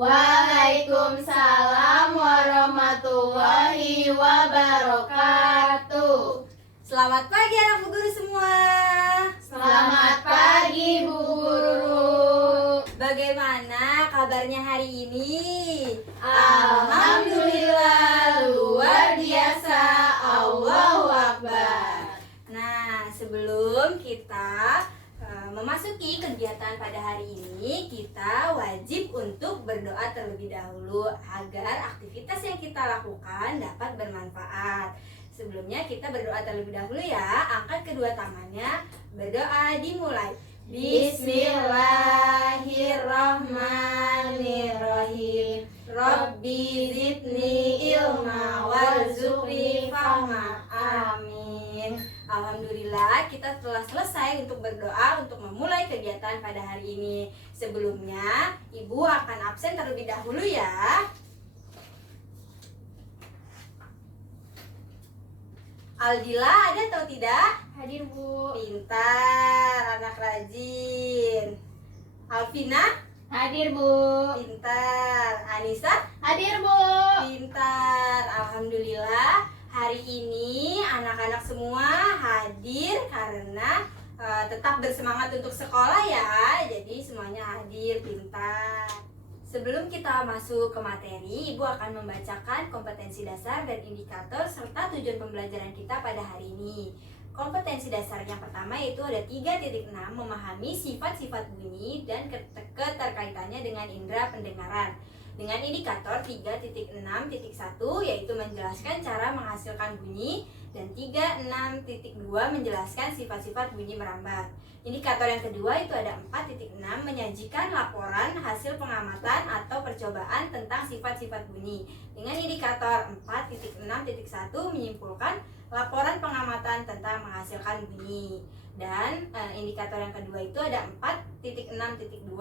Waalaikumsalam warahmatullahi wabarakatuh. Selamat pagi anak Bu Guru semua. Selamat pagi Bu Guru. Bagaimana kabarnya hari ini? Alhamdulillah luar biasa. Allahu Akbar. Nah, sebelum kita memasuki kegiatan pada hari ini, kita wajib untuk berdoa terlebih dahulu agar aktivitas yang kita lakukan dapat bermanfaat. Sebelumnya kita berdoa terlebih dahulu ya. Angkat kedua tangannya, berdoa dimulai. Bismillahirrahmanirrahim. Rabbi zidni ilma warzuqni fahma. Amin. Alhamdulillah kita telah selesai untuk berdoa untuk memulai kegiatan pada hari ini. Sebelumnya Ibu akan absen terlebih dahulu ya. Aldila ada atau tidak? Hadir Bu. Pintar, anak rajin. Alvina? Hadir Bu. Pintar. Anissa? Hadir Bu. Pintar. Alhamdulillah hari ini anak-anak semua hadir karena tetap bersemangat untuk sekolah ya. Jadi semuanya hadir, pintar. Sebelum kita masuk ke materi, Ibu akan membacakan kompetensi dasar dan indikator serta tujuan pembelajaran kita pada hari ini. Kompetensi dasar yang pertama yaitu ada 3.6, memahami sifat-sifat bunyi dan keterkaitannya dengan indera pendengaran. Dengan indikator 3.6.1 yaitu menjelaskan cara menghasilkan bunyi, dan 3.6.2 menjelaskan sifat-sifat bunyi merambat. Indikator yang kedua itu ada 4.6, menyajikan laporan hasil pengamatan atau percobaan tentang sifat-sifat bunyi. Dengan indikator 4.6.1 menyimpulkan laporan pengamatan tentang menghasilkan bunyi. Dan indikator yang kedua itu ada 4.6.2,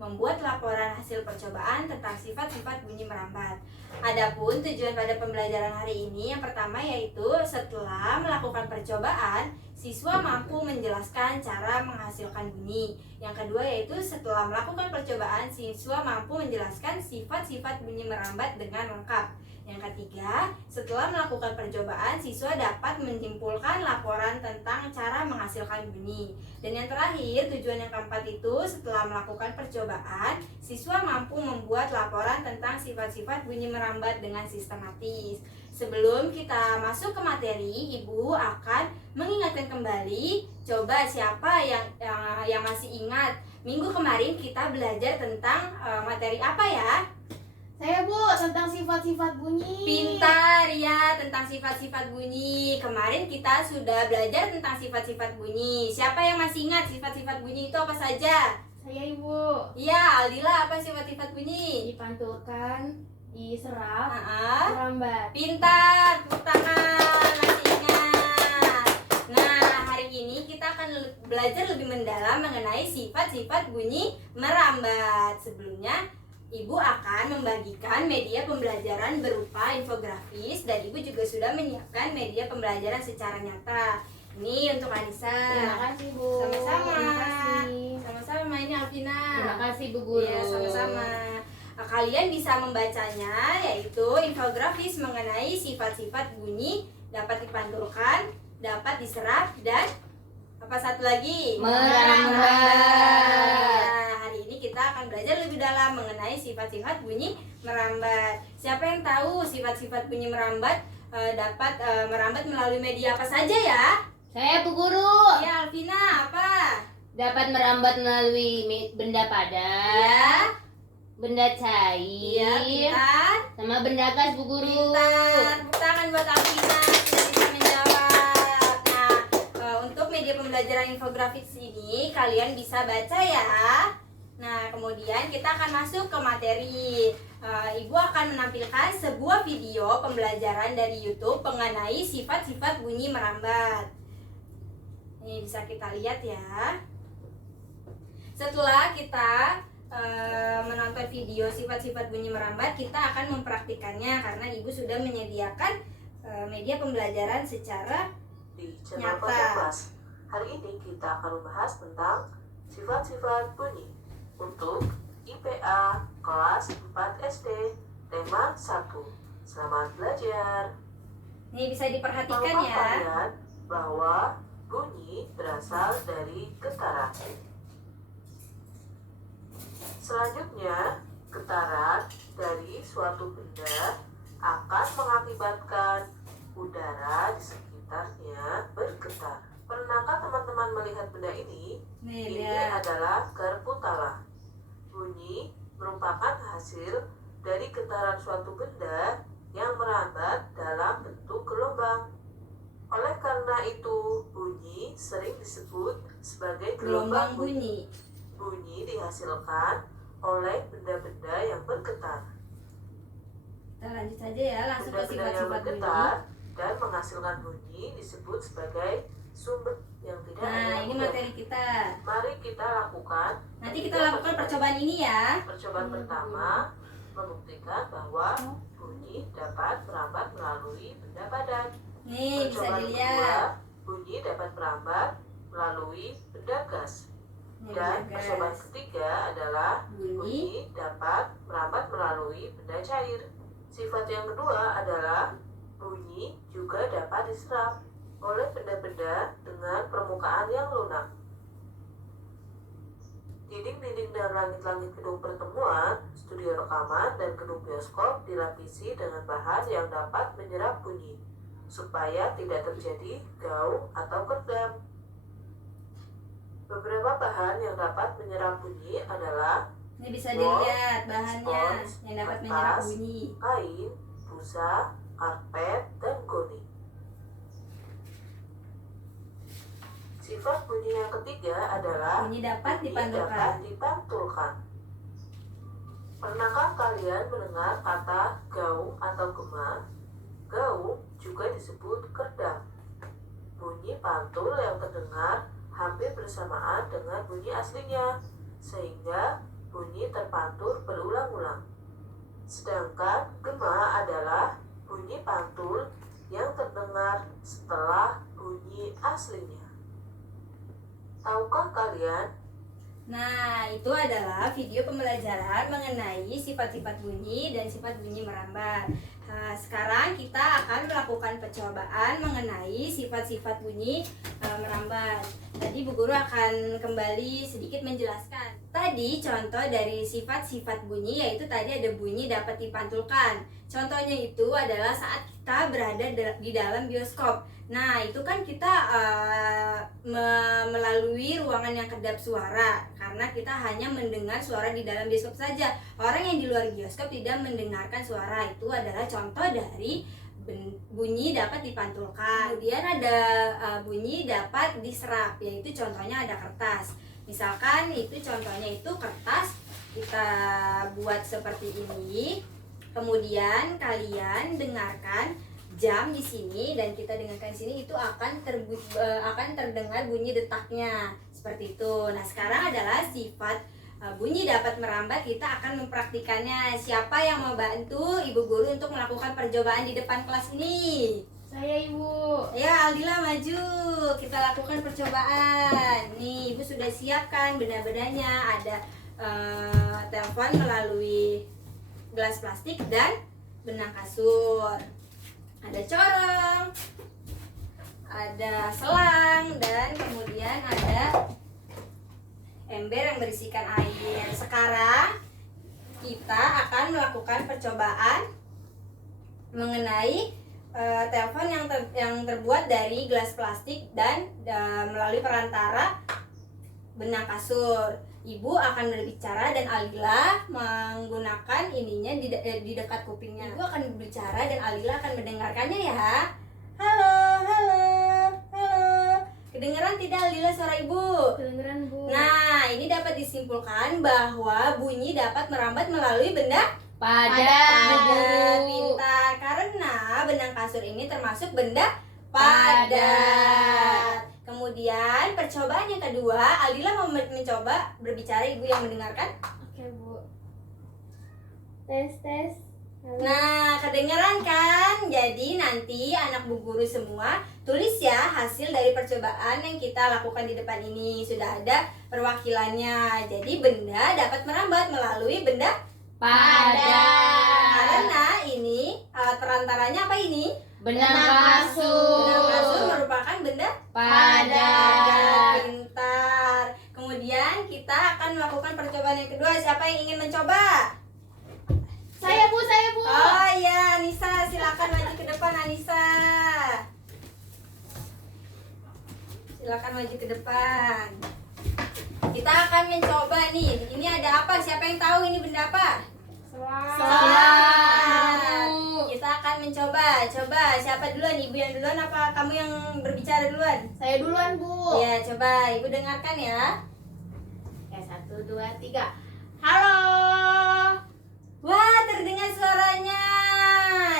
membuat laporan hasil percobaan tentang sifat-sifat bunyi merambat. Adapun tujuan pada pembelajaran hari ini yang pertama yaitu setelah melakukan percobaan, siswa mampu menjelaskan cara menghasilkan bunyi. Yang kedua yaitu setelah melakukan percobaan, siswa mampu menjelaskan sifat-sifat bunyi merambat dengan lengkap. Yang ketiga, setelah melakukan percobaan, siswa dapat menyimpulkan laporan tentang cara menghasilkan bunyi. Dan yang terakhir, tujuan yang keempat itu setelah melakukan percobaan, siswa mampu membuat laporan tentang sifat-sifat bunyi merambat dengan sistematis. Sebelum kita masuk ke materi, Ibu akan mengingatkan kembali. Coba siapa yang masih ingat minggu kemarin kita belajar tentang materi apa ya? Saya Bu, tentang sifat-sifat bunyi. Pintar ya, tentang sifat-sifat bunyi. Kemarin kita sudah belajar tentang sifat-sifat bunyi. Siapa yang masih ingat sifat-sifat bunyi itu apa saja? Saya Ibu. Iya, Aldila, apa sifat-sifat bunyi? Dipantulkan, diserap, Nah, merambat. pintar, tepuk tangan, masih ingat. Nah, hari ini kita akan belajar lebih mendalam mengenai sifat-sifat bunyi merambat. Sebelumnya Ibu akan membagikan media pembelajaran berupa infografis dan Ibu juga sudah menyiapkan media pembelajaran secara nyata. Ini untuk Anissa. Terima kasih Bu. Sama-sama. Terima kasih. Sama-sama, ini Alvina. Terima kasih Bu Guru. Iya, sama-sama. Kalian bisa membacanya, yaitu infografis mengenai sifat-sifat bunyi dapat dipantulkan, dapat diserap, dan apa satu lagi? Merambat. Nah, hari ini kita akan belajar lebih dalam mengenai sifat-sifat bunyi merambat. Siapa yang tahu sifat-sifat bunyi merambat dapat merambat melalui media apa saja ya? Saya Bu Guru. Ya, Alvina, apa? Dapat merambat melalui benda padat, Ya, benda cair, iya, pintar. sama benda gas Bu Guru. Pintar. Tepuk tangan buat Alvina sudah bisa menjawab. Nah, untuk media pembelajaran infografis ini kalian bisa baca ya. Nah, kemudian kita akan masuk ke materi. Ibu akan menampilkan sebuah video pembelajaran dari YouTube mengenai sifat-sifat bunyi merambat. Ini bisa kita lihat ya. Setelah kita menonton video sifat-sifat bunyi merambat, kita akan mempraktikannya karena Ibu sudah menyediakan media pembelajaran secara di channel nyata. Podcast Kelas. Hari ini kita akan membahas tentang sifat-sifat bunyi. Untuk IPA kelas 4 SD, tema 1. Selamat belajar. Nih bisa diperhatikan Tahukah ya. kalian bahwa bunyi berasal dari getaran? Selanjutnya, getaran dari suatu benda akan mengakibatkan udara di sekitarnya bergetar. Pernahkah teman-teman melihat benda ini? Nih Ini lihat. adalah garpu tala. Bunyi merupakan hasil dari getaran suatu benda yang merambat dalam bentuk gelombang. Oleh karena itu, bunyi sering disebut sebagai Gelombang gelombang bunyi. bunyi. Bunyi dihasilkan oleh benda-benda yang bergetar. Kita lanjut saja ya, langsung ke Benda-benda yang sifat-sifat bunyi. bergetar dan menghasilkan bunyi disebut sebagai sumber yang tidak ada Nah, yang ini mudah. materi kita. Mari kita lakukan. Nanti kita lakukan percobaan ini ya. Percobaan pertama membuktikan bahwa bunyi dapat merambat melalui benda padat. Nih bisa Percobaan dilihat. kedua, bunyi dapat merambat melalui benda gas. Nih, Dan guys. percobaan ketiga adalah Bunyi. bunyi dapat merambat melalui benda cair. Sifat yang kedua adalah bunyi juga dapat diserap oleh benda-benda dengan permukaan yang lunak. Dinding-dinding dan langit-langit gedung pertemuan, studio rekaman, dan gedung bioskop dilapisi dengan bahan yang dapat menyerap bunyi, supaya tidak terjadi gaung atau kedap. Beberapa bahan yang dapat menyerap bunyi adalah Ini bisa dilihat bahannya spons, yang dapat menyerap kertas, bunyi. kain, busa, karpet, dan goni. Sifat bunyi yang ketiga adalah Bunyi dapat bunyi dipantulkan. dapat dipantulkan. Pernahkah kalian mendengar kata gaung atau gema? Gaung juga disebut kerdam. Bunyi pantul yang terdengar hampir bersamaan dengan bunyi aslinya, sehingga bunyi terpantul berulang-ulang. Sedangkan gema adalah bunyi pantul yang terdengar setelah bunyi aslinya. Tahukah kalian? Nah, itu adalah video pembelajaran mengenai sifat-sifat bunyi dan sifat bunyi merambat. Nah, sekarang kita akan melakukan percobaan mengenai sifat-sifat bunyi merambat. Tadi Bu Guru akan kembali sedikit menjelaskan. Tadi contoh dari sifat-sifat bunyi yaitu tadi ada bunyi dapat dipantulkan. Contohnya itu adalah saat kita berada di dalam bioskop. Nah, itu kan kita melalui ruangan yang kedap suara karena kita hanya mendengar suara di dalam bioskop saja. Orang yang di luar bioskop tidak mendengarkan suara. Itu adalah contoh dari bunyi dapat dipantulkan. Kemudian ada bunyi dapat diserap, yaitu contohnya ada kertas. Misalkan itu contohnya itu kertas kita buat seperti ini. Kemudian kalian dengarkan jam di sini dan kita dengarkan di sini itu akan terdengar bunyi detaknya seperti itu. Nah, sekarang adalah sifat bunyi dapat merambat. Kita akan mempraktikannya. Siapa yang mau bantu Ibu Guru untuk melakukan percobaan di depan kelas ini? Saya Ibu. Ya, Aldila maju. Kita lakukan percobaan. Nih, Ibu sudah siapkan benda-bendanya. Ada telepon melalui gelas plastik dan benang kasur. Ada corong, ada selang, dan kemudian ada ember yang berisikan air. Sekarang kita akan melakukan percobaan mengenai telepon yang terbuat dari gelas plastik dan melalui perantara benang kasur. Ibu akan berbicara dan Alila menggunakan ininya di dekat kupingnya. Ibu akan berbicara dan Alila akan mendengarkannya ya. Halo, halo, halo. Kedengeran tidak Alila suara Ibu? Kedengeran Bu. Nah, ini dapat disimpulkan bahwa bunyi dapat merambat melalui benda Padat. pintar karena benang kasur ini termasuk benda padat. Kemudian percobaan yang kedua, Aldila mau mencoba berbicara, Ibu yang mendengarkan. Oke Bu. Tes. Halo. Nah, kedengeran kan? Jadi nanti anak Bu Guru semua tulis ya hasil dari percobaan yang kita lakukan di depan ini. Sudah ada perwakilannya. Jadi benda dapat merambat melalui benda Padat. karena ini alat perantaranya apa ini? Benang Benang kasur kasur. merupakan benda Padat. pintar. Kemudian kita akan melakukan percobaan yang kedua. Siapa yang ingin mencoba? Saya Bu. Oh iya, Anissa, silakan maju ke depan, Anissa. Silakan maju ke depan. Kita akan mencoba nih. Ini ada apa? Siapa yang tahu ini benda apa? Selang. Kita akan mencoba. Coba, siapa duluan? Ibu yang duluan apa kamu yang berbicara duluan? Saya duluan Bu. Ya, coba Ibu dengarkan ya. Ya 1, 2, 3. Halo. Wah, terdengar suaranya.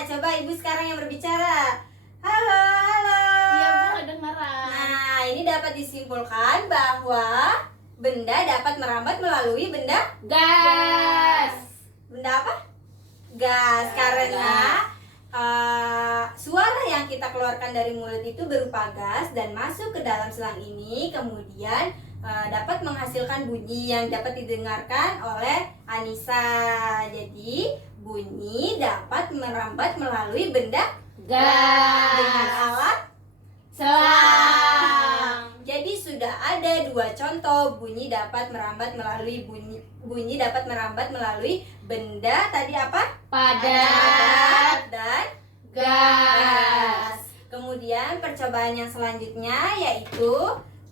Coba Ibu sekarang yang berbicara. Halo, halo. Iya Bu, kedengeran. Nah, ini dapat disimpulkan bahwa benda dapat merambat melalui benda Gas. apa? Gas. Karena suara yang kita keluarkan dari mulut itu berupa gas dan masuk ke dalam selang ini, kemudian dapat menghasilkan bunyi yang dapat didengarkan oleh Anissa. Jadi bunyi dapat merambat melalui benda dengan Gas. alat Selang. Jadi sudah ada 2 contoh bunyi dapat merambat melalui bunyi dapat merambat melalui benda tadi apa? Padat. Dan Gas. Kemudian percobaan yang selanjutnya yaitu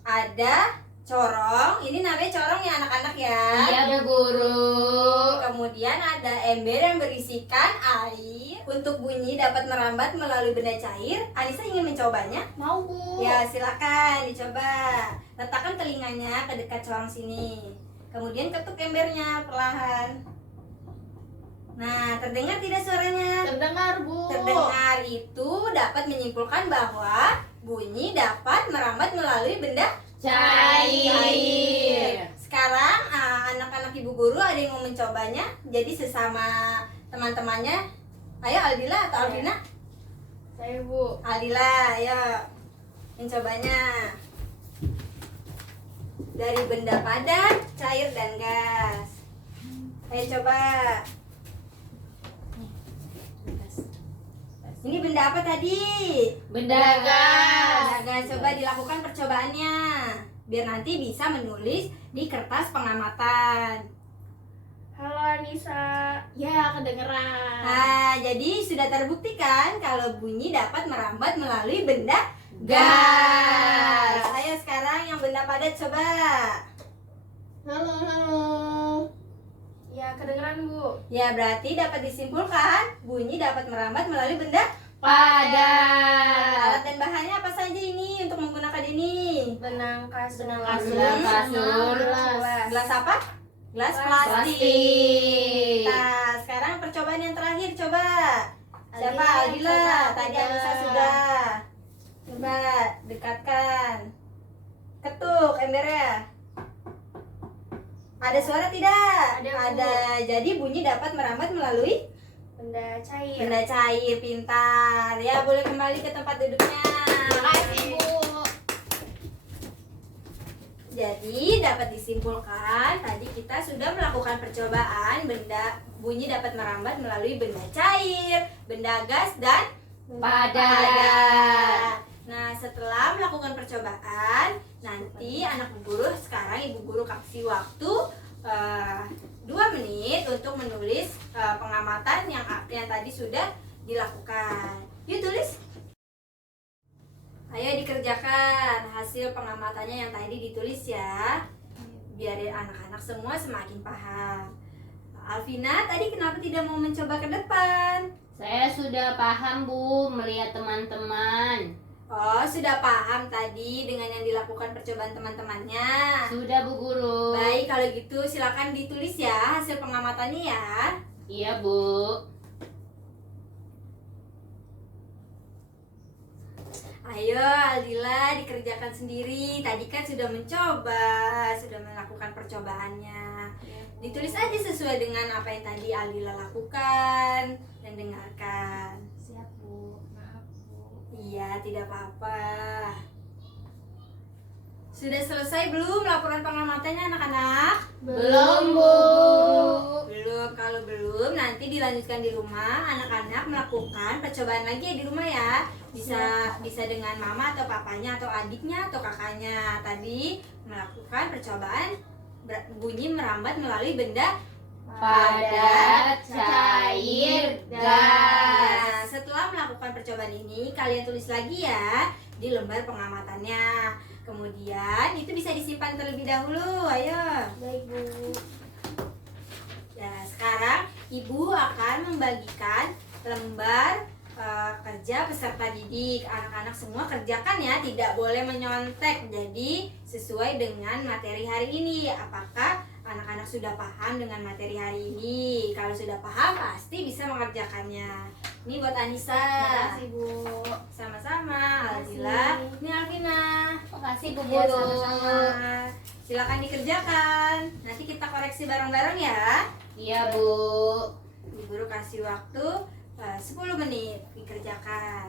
ada corong. Ini namanya corong ya anak-anak ya. Iya Bu Guru. Kemudian ada ember yang berisikan air. Untuk bunyi dapat merambat melalui benda cair. Anissa ingin mencobanya? Mau Bu. Ya, silakan dicoba. Letakkan telinganya ke dekat corong sini. Kemudian ketuk embernya perlahan. Nah, terdengar tidak suaranya? Terdengar Bu. Terdengar. Itu dapat menyimpulkan bahwa bunyi dapat merambat melalui benda Cair. Sekarang anak-anak ibu guru ada yang mau mencobanya. Jadi sesama teman-temannya. Ayo Aldila atau Alvina? Saya Bu. Aldila, ayo mencobanya. Dari benda padat, cair dan gas. Ayo coba. Ini benda apa tadi? Benda gas. Benda gas. Coba dilakukan percobaannya. Biar nanti bisa menulis di kertas pengamatan. Halo Anissa. Ya, kedengeran. Nah, jadi sudah terbuktikan kalau bunyi dapat merambat melalui benda gas. Ayo sekarang yang benda padat coba. Halo. Ya, kedengeran Bu. Ya, berarti dapat disimpulkan bunyi dapat merambat melalui benda Padat. alat dan bahannya apa saja ini untuk menggunakan ini? Benang kasur. Benang kasur. Gelas apa? Gelas plastik. Plastik. Nah, sekarang percobaan yang terakhir coba. Siapa? Aldila, Aldila. coba. Tadi Anissa sudah. Coba dekatkan. Ketuk embernya. Ada suara tidak? Ada, Bu. Ada. Jadi bunyi dapat merambat melalui Benda cair. benda cair. Pintar. Ya, boleh kembali ke tempat duduknya. Terima kasih Bu. Jadi dapat disimpulkan tadi kita sudah melakukan percobaan benda bunyi dapat merambat melalui benda cair, benda gas dan Padat. Nah, setelah melakukan percobaan, nanti anak guru sekarang ibu guru kasih waktu 2 menit untuk menulis pengamatan yang tadi sudah dilakukan. Yuk tulis. Ayo dikerjakan hasil pengamatannya yang tadi ditulis ya. Biar anak-anak semua semakin paham. Alvina tadi kenapa tidak mau mencoba ke depan? Saya sudah paham Bu, melihat teman-teman. Oh, sudah paham tadi dengan yang dilakukan percobaan teman-temannya. Sudah Bu Guru. Baik, kalau gitu silakan ditulis ya hasil pengamatannya ya. Iya Bu. Ayo Aldila dikerjakan sendiri. Tadi kan sudah mencoba, sudah melakukan percobaannya. Ditulis aja sesuai dengan apa yang tadi Aldila lakukan dan dengarkan. Siap Bu. Maaf Bu. Iya, tidak apa-apa. Sudah selesai belum laporan pengamatannya anak-anak? Belum, Bu. Belum. Kalau belum nanti dilanjutkan di rumah. Anak-anak melakukan percobaan lagi ya di rumah ya. Bisa dengan mama atau papanya atau adiknya atau kakaknya. Tadi melakukan percobaan bunyi merambat melalui benda Padat, cair, gas. Nah, setelah melakukan percobaan ini, kalian tulis lagi ya di lembar pengamatannya. Kemudian itu bisa disimpan terlebih dahulu. Ayo. Baik, Bu. Ya, sekarang Ibu akan membagikan lembar kerja peserta didik. Anak-anak semua kerjakan ya, tidak boleh menyontek. Jadi sesuai dengan materi hari ini. Apakah anak-anak sudah paham dengan materi hari ini? Kalau sudah paham pasti bisa mengerjakannya. Ini buat Anissa. Makasih, Bu. Sama-sama. Makasih. Aldila. Ini Alvina. Makasih, Bu Ya, Guru. sama-sama. Silakan dikerjakan. Nanti kita koreksi bareng-bareng ya. Iya, Bu. Ibu Guru kasih waktu 10 menit dikerjakan.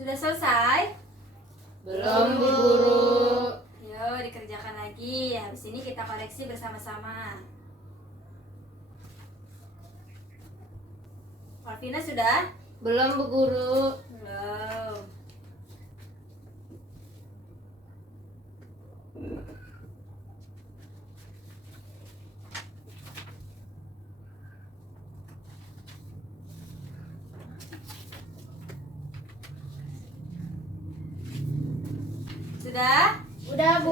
Sudah selesai? Belum, Bu Guru. Yuk dikerjakan lagi. Habis ini kita koreksi bersama-sama. Alvina sudah? Belum, Bu Guru. Belum. Sudah? Udah, Bu.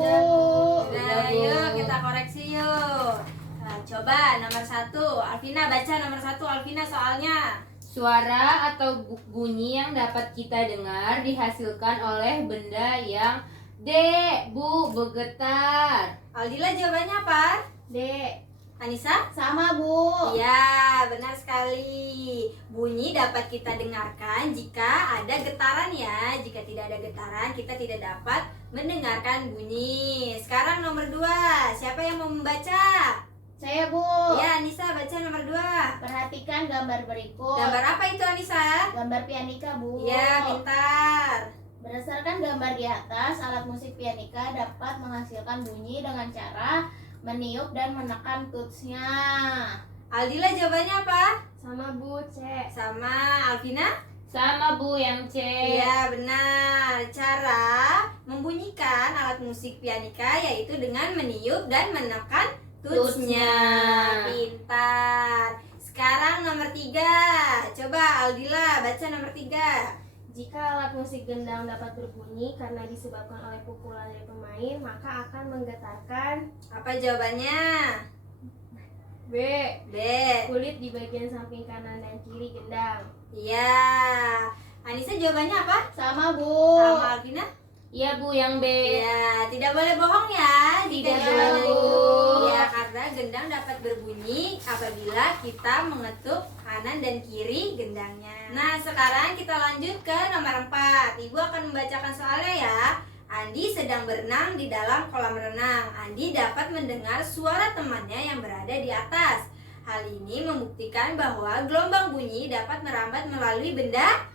Udah, Bu. yuk kita koreksi yuk. Nah, coba nomor 1. Alvina baca nomor 1. Alvina soalnya. Suara atau bunyi yang dapat kita dengar dihasilkan oleh benda yang D, Bu, bergetar. Aldila jawabannya apa? D. Anissa? Sama, Bu. Ya, benar sekali. Bunyi dapat kita dengarkan jika ada getaran ya. Jika tidak ada getaran, kita tidak dapat mendengarkan bunyi. Sekarang nomor 2. Siapa yang mau membaca? Saya, Bu. Ya, Anissa baca nomor 2. Perhatikan gambar berikut. Gambar apa itu, Anissa? Gambar pianika, Bu. Ya, pintar. Berdasarkan gambar di atas, alat musik pianika dapat menghasilkan bunyi dengan cara meniup dan menekan tutsnya. Aldila jawabannya apa? Sama, Bu. C. Sama. Alvina? Sama, Bu, yang C. Iya benar. Cara membunyikan alat musik pianika yaitu dengan meniup dan menekan tutsnya. Pintar. Sekarang nomor 3. Coba Aldila baca nomor 3. Jika alat musik gendang dapat berbunyi karena disebabkan oleh pukulan dari pemain, maka akan menggetarkan. Apa jawabannya? B. B. Kulit di bagian samping kanan dan kiri gendang. Iya. Anissa jawabannya apa? Sama, Bu. Sama Alvina? Iya, Bu, yang B. Iya, tidak boleh bohong ya. Jika Tidak jawabannya boleh. itu. Ya, karena gendang dapat berbunyi apabila kita mengetuk kanan dan kiri gendangnya. Nah, sekarang kita lanjut ke nomor 4. Ibu akan membacakan soalnya ya. Andi sedang berenang di dalam kolam renang. Andi dapat mendengar suara temannya yang berada di atas. Hal ini membuktikan bahwa gelombang bunyi dapat merambat melalui benda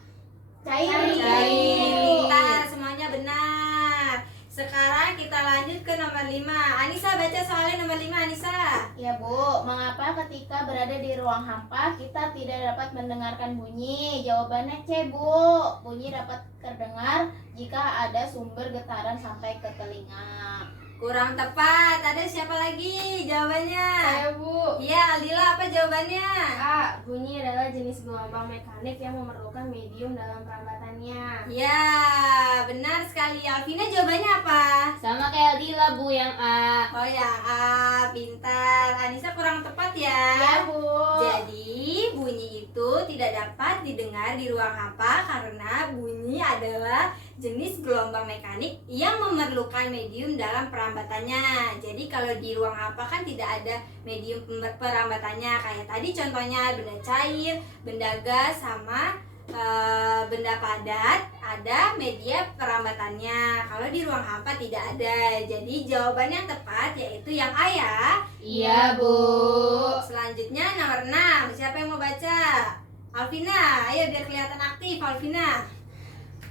Cair. Pintar, semuanya benar. Sekarang kita lanjut ke nomor 5. Anissa baca soalnya nomor 5, Anissa. Ya, Bu. Mengapa ketika berada di ruang hampa kita tidak dapat mendengarkan bunyi? Jawabannya C, Bu. Bunyi dapat terdengar jika ada sumber getaran sampai ke telinga. Kurang tepat. Ada siapa lagi jawabannya? Bu. Iya, Aldila apa jawabannya? A. Bunyi adalah jenis gelombang mekanik yang memerlukan medium dalam perambatannya. Ya, benar sekali. Alvina jawabannya apa? Sama kayak Aldila, Bu, yang A. Oh ya, pintar. Anissa kurang tepat ya. Ya, Bu. Jadi bunyi itu tidak dapat didengar di ruang hampa karena bunyi adalah jenis gelombang mekanik yang memerlukan medium dalam perambatannya. Jadi kalau di ruang hampa kan tidak ada medium perambatannya. Kayak tadi contohnya benda cair, benda gas, sama benda padat ada media perambatannya. Kalau di ruang hampa tidak ada. Jadi jawaban yang tepat yaitu yang A ya. Iya, Bu. Selanjutnya nomor 6. Siapa yang mau baca? Alvina, ayo biar kelihatan aktif Alvina.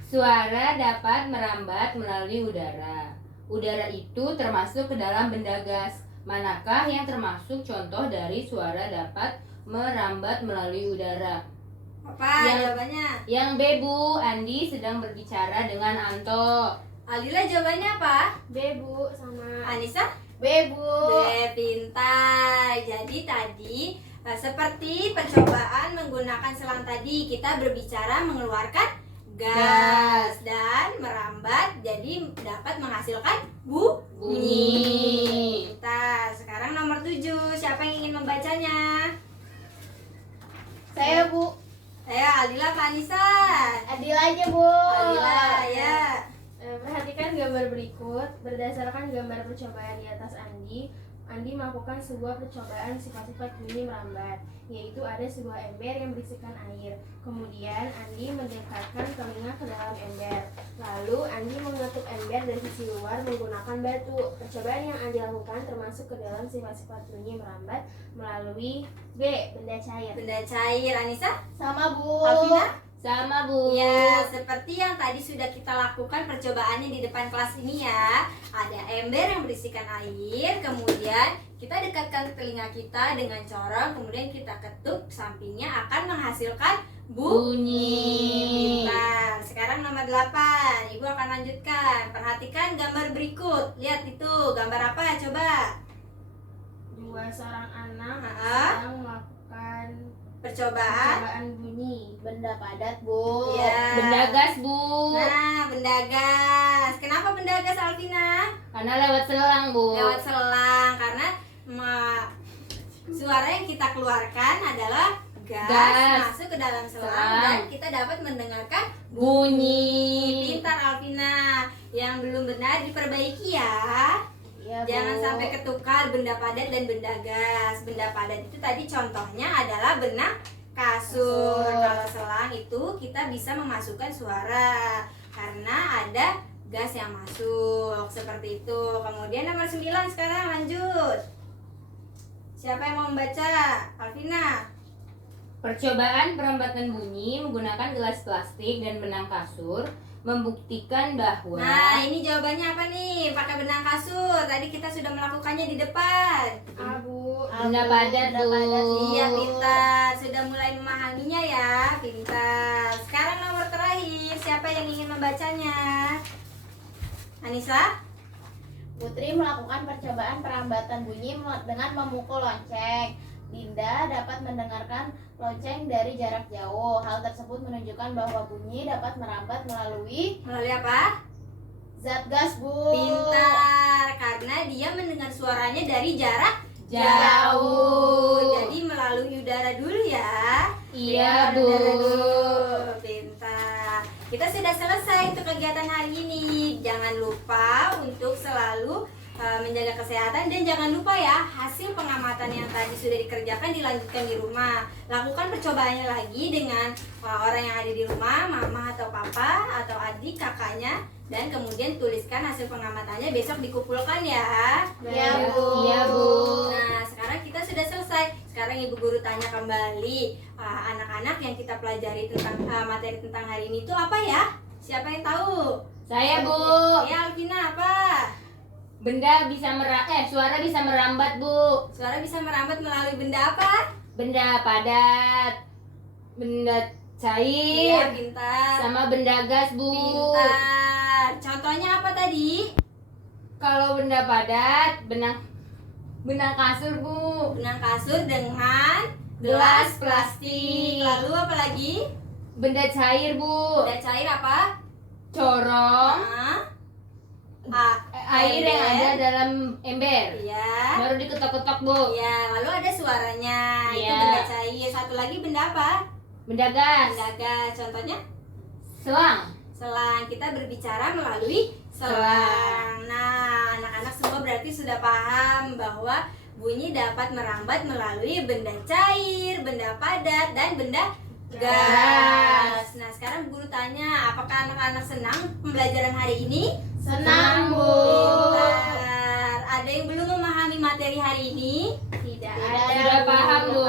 Suara dapat merambat melalui udara. Udara itu termasuk ke dalam benda gas. Manakah yang termasuk contoh dari suara dapat merambat melalui udara? Apa Yang- jawabannya? Yang B, Bu. Andi sedang berbicara dengan Anto. Alila jawabannya apa? B, Bu, sama Anissa? B, Bu. Pintar. Jadi tadi seperti percobaan menggunakan selang tadi, kita berbicara mengeluarkan gas dan merambat, jadi dapat menghasilkan bunyi. Pintar. Sekarang nomor 7. Siapa yang ingin membacanya? Saya, Bu. Saya Aldila, Kak Anissa. Adil aja, Bu. Aldila, ya. Perhatikan gambar berikut. Berdasarkan gambar percobaan di atas Andi melakukan sebuah percobaan sifat-sifat bunyi merambat, yaitu ada sebuah ember yang berisikan air. Kemudian Andi mendekatkan telinga ke dalam ember. Lalu Andi mengetuk ember dari sisi luar menggunakan batu. Percobaan yang Andi lakukan termasuk ke dalam sifat-sifat bunyi merambat melalui B. Benda cair. Benda cair. Anissa? Sama, Bu. Alvina? Sama, Bu. Ya, seperti yang tadi sudah kita lakukan percobaannya di depan kelas ini ya. Ada ember yang berisikan air, kemudian kita dekatkan telinga kita dengan corong, kemudian kita ketuk sampingnya akan menghasilkan bunyi. Pintar. Sekarang nomor 8. Ibu akan lanjutkan. Perhatikan gambar berikut. Lihat itu, gambar apa? Coba. Dua seorang anak Ha-ha. sedang melakukan Percobaan. percobaan bunyi. Benda padat, Bu. Ya. Benda gas, Bu. Nah, benda gas. Kenapa benda gas, Alvina? Karena lewat selang, Bu. Lewat selang, karena suara yang kita keluarkan adalah gas, masuk ke dalam selang Selang. dan kita dapat mendengarkan Bunyi. Pintar Alvina. Yang belum benar diperbaiki ya. Iya, Bu. Jangan sampai ketukar benda padat dan benda gas. Benda padat itu tadi contohnya adalah benang kasur. Kalau selang itu kita bisa memasukkan suara karena ada gas yang masuk seperti itu. Kemudian nomor 9 sekarang lanjut. Siapa yang mau membaca? Alvina. Percobaan perambatan bunyi menggunakan gelas plastik dan benang kasur membuktikan bahwa Nah, ini jawabannya apa nih? Pakai benang kasur. Tadi kita sudah melakukannya di depan. Abu. benda padat, Benda Bu. padat, Iya, pintar. Sudah mulai memahaminya ya. Pintar. Sekarang nomor terakhir. Siapa yang ingin membacanya? Anissa? Putri melakukan percobaan perambatan bunyi dengan memukul lonceng. Dinda dapat mendengarkan lonceng dari jarak jauh. Hal tersebut menunjukkan bahwa bunyi dapat merambat melalui Melalui apa? zat gas, Bu. Pintar. Karena dia mendengar suaranya dari jarak Jauh. Jadi melalui udara dulu ya. Iya, Udara Bu. dulu. Pintar. Kita sudah selesai untuk kegiatan hari ini. Jangan lupa untuk selalu menjaga kesehatan dan jangan lupa ya hasil pengamatan yang tadi sudah dikerjakan dilanjutkan di rumah. Lakukan percobaannya lagi dengan orang yang ada di rumah, mama atau papa atau adik, kakaknya, dan kemudian tuliskan hasil pengamatannya besok dikumpulkan ya. Iya, Bu. Iya, Bu. Nah, sekarang kita sudah selesai. Sekarang Ibu Guru tanya kembali, anak-anak yang kita pelajari tentang materi tentang hari ini itu apa ya? Siapa yang tahu? Saya, Bu. Ya, Alvina apa? Benda bisa suara bisa merambat, Bu. Suara bisa merambat melalui benda apa? Benda padat, benda Iya, cair, pintar. sama benda gas, Bu. Pintar. Contohnya apa tadi? Kalau benda padat, benang kasur, Bu. Benang kasur dengan gelas plastik. Lalu apa lagi? Benda cair, Bu. Benda cair apa? Corong, air yang ember. ada dalam ember. Iya. Baru diketok-ketok, Bu. Iya, lalu ada suaranya. Itu Iya. benda cair. Satu lagi benda apa? Benda gas, Benda gas. Contohnya selang. selang. Kita berbicara melalui selang. Nah, anak-anak semua berarti sudah paham bahwa bunyi dapat merambat melalui benda cair, benda padat, dan benda gas. anak-anak senang pembelajaran hari ini? Senang, Bu. Pintar. Ada yang belum memahami materi hari ini? Tidak Sudah ada. paham, Bu.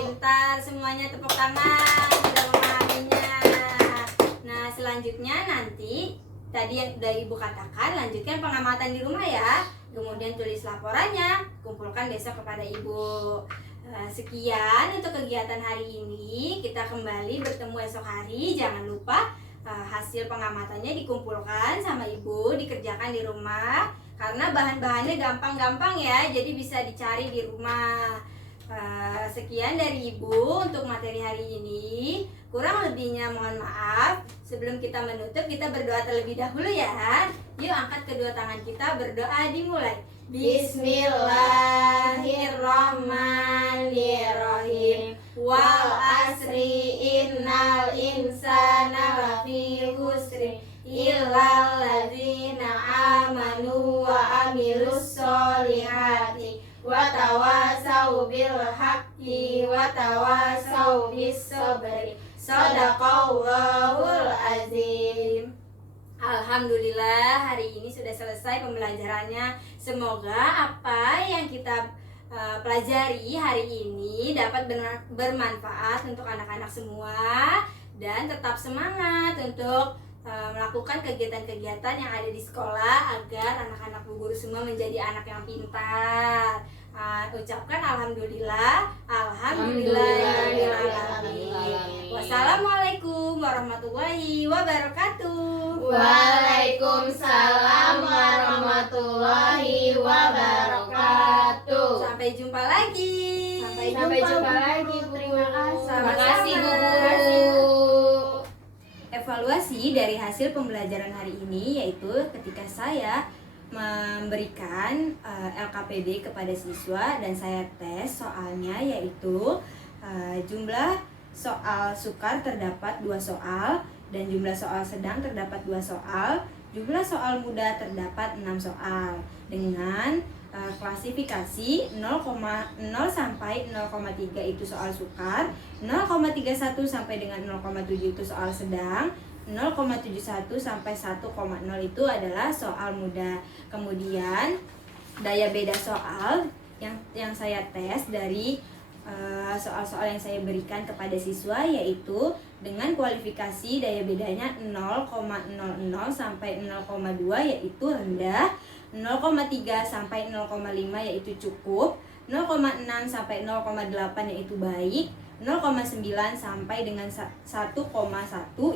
Pintar, semuanya tepuk tangan sudah memahaminya. Nah, selanjutnya nanti tadi yang sudah Ibu katakan, lanjutkan pengamatan di rumah ya. Kemudian tulis laporannya, kumpulkan besok kepada Ibu. Sekian untuk kegiatan hari ini. Kita kembali bertemu esok hari. Jangan lupa hasil pengamatannya dikumpulkan sama Ibu, dikerjakan di rumah. Karena bahan-bahannya gampang-gampang ya, jadi bisa dicari di rumah. Sekian dari Ibu untuk materi hari ini. Kurang lebihnya mohon maaf. Sebelum kita menutup, kita berdoa terlebih dahulu ya. Yuk angkat kedua tangan kita, berdoa dimulai. Bismillahirrahmanirrahim. Wal asri innal insana lafi khusri illal ladzina amanu wa amilus solihati wa tawasau bil haqqi wa tawasau bis sabri. Shadaqallahul azim. Alhamdulillah, hari ini sudah selesai pembelajarannya. Semoga apa yang kita pelajari hari ini dapat bermanfaat untuk anak-anak semua dan tetap semangat untuk melakukan kegiatan-kegiatan yang ada di sekolah agar anak-anak Bu Guru semua menjadi anak yang pintar. Ucapkan alhamdulillah, alhamdulillahirobbilalamin. Wassalamualaikum warahmatullahi wabarakatuh. Waalaikumsalam warahmatullahi wabarakatuh. Sampai jumpa lagi. Sampai jumpa lagi. Terima kasih. Terima kasih, Bu Sama-sama. Guru. Evaluasi dari hasil pembelajaran hari ini yaitu ketika saya memberikan LKPD kepada siswa dan saya tes soalnya, yaitu jumlah soal sukar terdapat 2 soal dan jumlah soal sedang terdapat 2 soal, jumlah soal mudah terdapat 6 soal dengan klasifikasi 0,0 sampai 0,3 itu soal sukar, 0,31 sampai dengan 0,7 itu soal sedang, 0,71 sampai 1,0 itu adalah soal mudah. Kemudian daya beda soal yang saya tes dari soal-soal yang saya berikan kepada siswa yaitu dengan kualifikasi daya bedanya 0,00 sampai 0,2 yaitu rendah, 0,3 sampai 0,5 yaitu cukup, 0,6 sampai 0,8 yaitu baik, 0,9 sampai dengan 1,1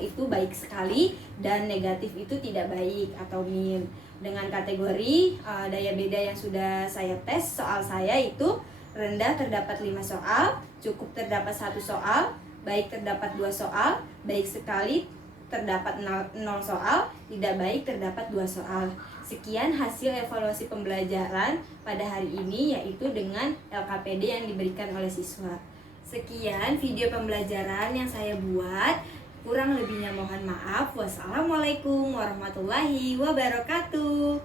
itu baik sekali dan negatif itu tidak baik atau min. Dengan kategori daya beda yang sudah saya tes, soal saya itu rendah terdapat 5 soal, cukup terdapat 1 soal, baik terdapat 2 soal, baik sekali terdapat 0 soal, tidak baik terdapat 2 soal. Sekian hasil evaluasi pembelajaran pada hari ini yaitu dengan LKPD yang diberikan oleh siswa. Sekian video pembelajaran yang saya buat. Kurang lebihnya mohon maaf. Wassalamualaikum warahmatullahi wabarakatuh.